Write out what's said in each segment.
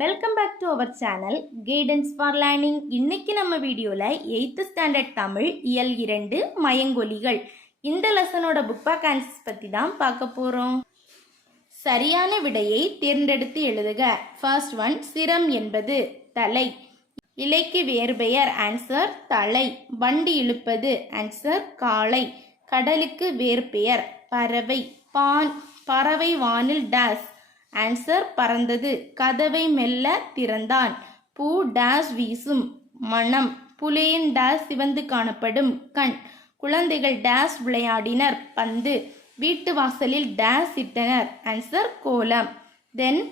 Welcome back to our channel guidance for learning. இன்னைக்கு நம்ம வீடியோவில் 8th ஸ்டாண்டர்ட் தமிழ் இயல் 2 மயங்கொலிகள் இந்த லெசனோட புக் பேக் ஆன்சர்ஸ் பற்றி தான் பார்க்க போகிறோம். சரியான விடையை தேர்ந்தெடுத்து எழுதுக. ஃபர்ஸ்ட் ஒன், சிரம் என்பது தலை. இலைக்கு வேறு பெயர் ஆன்சர் தலை. வண்டி இழுப்பது ஆன்சர் காளை. கடலுக்கு வேறு பெயர் பறவை. பறவை வானில் டேஸ் ஆன்சர் பறந்தது. கதவை மெல்ல திறந்தான். பூ டேஸ் வீசும் மனம். புலியின் டேஸ் சிவந்து காணப்படும் கண். குழந்தைகள் டேஸ் விளையாடினர் பந்து. வீட்டு வாசலில் டேஸ் இட்டனர் ஆன்சர் கோலம். தென்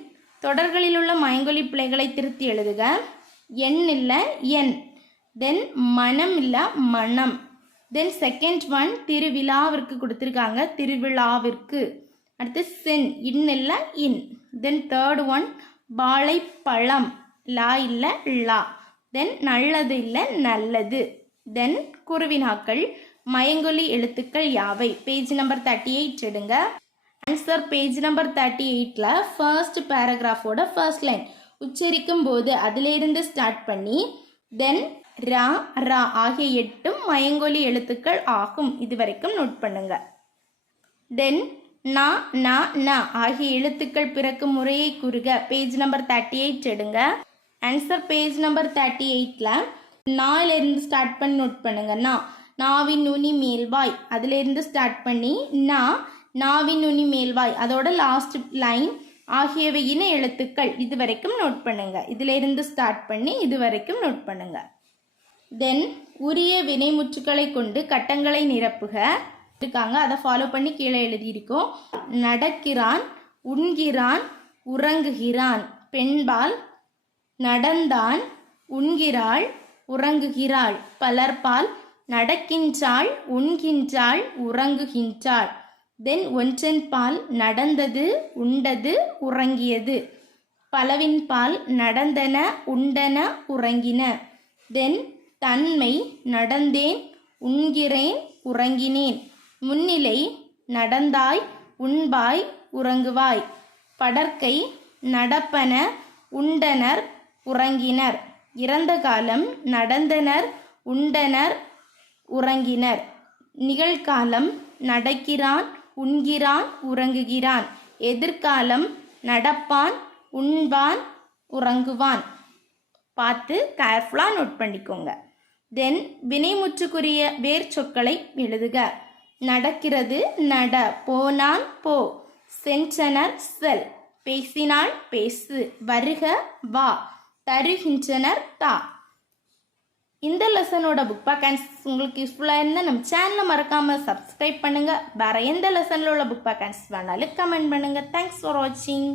தொடர்களில் உள்ள மயங்கொலி பிழைகளை திருத்தி எழுதுக. எண் இல்ல எண். தென் மனம் இல்ல மனம். தென் செகண்ட் ஒன், திருவிழாவிற்கு கொடுத்துருக்காங்க திருவிழாவிற்கு. அடுத்து சென், இன் இல்ல இன். தென் தேர்ட் ஒன், வாழைப்பழம், லா இல்ல லா. தென் நல்லது இல்ல நல்லது. தென் குருவினாக்கள். மயங்கொலி எழுத்துக்கள் யாவை? பேஜ் நம்பர் 38 எடுங்க. ஆன்சர் பேஜ் நம்பர் 38ல ஃபர்ஸ்ட் பேராகிராஃபோட ஃபர்ஸ்ட் லைன் உச்சரிக்கும் போது அதிலிருந்து ஸ்டார்ட் பண்ணி தென் ரா ரா ஆகிய 8 மயங்கொலி எழுத்துக்கள் ஆகும். இது வரைக்கும் நோட் பண்ணுங்க. தென் நா நா ந ஆகிய எழுத்துக்கள் பிறக்கும் முறையை கூறுக. பேஜ் நம்பர் 38 எடுங்க. ஆன்சர் பேஜ் நம்பர் 38ல நாலிருந்து ஸ்டார்ட் பண்ணி நோட் பண்ணுங்க. நாவின் நுனி மேல்வாய் அதிலிருந்து ஸ்டார்ட் பண்ணி நாவின் நுனி மேல்வாய் அதோட லாஸ்ட் லைன் ஆகியவை இன எழுத்துக்கள் இது வரைக்கும் நோட் பண்ணுங்க. இதிலிருந்து ஸ்டார்ட் பண்ணி இது வரைக்கும் நோட் பண்ணுங்க. தென் உரிய வினைமுற்றுக்களை கொண்டு கட்டங்களை நிரப்புக இருக்காங்க. அதை ஃபாலோ பண்ணி கீழே எழுதியிருக்கோம். நடக்கிறான், உண்கிறான், உறங்குகிறான். பெண்பால் நடந்தான், உண்கிறாள், உறங்குகிறாள். பலர்பால் நடக்கின்றாள், உண்கின்றாள், உறங்குகின்றாள். தென் ஒன்றன் பால் நடந்தது, உண்டது, உறங்கியது. பலவின் பால் நடந்தன, உண்டன, உறங்கின. தென் தன்மை நடந்தேன், உண்கிறேன், உறங்கினேன். முன்னிலை நடந்தாய், உண்பாய், உறங்குவாய். படற்கை நடப்பன, உண்டனர், உறங்கினர். இறந்த காலம் நடந்தனர், உண்டனர், உறங்கினர். நிகழ்காலம் நடக்கிறான், உண்கிறான், உறங்குகிறான். எதிர்காலம் நடப்பான், உண்பான், உறங்குவான். பார்த்து கேர்ஃபுல்லாக நோட் பண்ணிக்கோங்க. தென் வினைமுற்றுக்குரிய வேர் சொற்களை எழுதுக. நடக்கிறது நட. போனான் போ. சென்றனர் செல். பேசினாள் பேசு. வருக வா. தருகின்றனர் தா. இந்த லெசனோட புக் பேக் ஆன்சர்ஸ் உங்களுக்கு யூஸ்ஃபுல்லாக இருந்தால் நம்ம சேனலை மறக்காமல் சப்ஸ்கிரைப் பண்ணுங்கள். வேறு எந்த லெசனில் உள்ள புக் பேக் ஆன்சர்ஸ் வேணாலும் கமெண்ட் பண்ணுங்கள். தேங்க்ஸ் ஃபார் வாட்சிங்.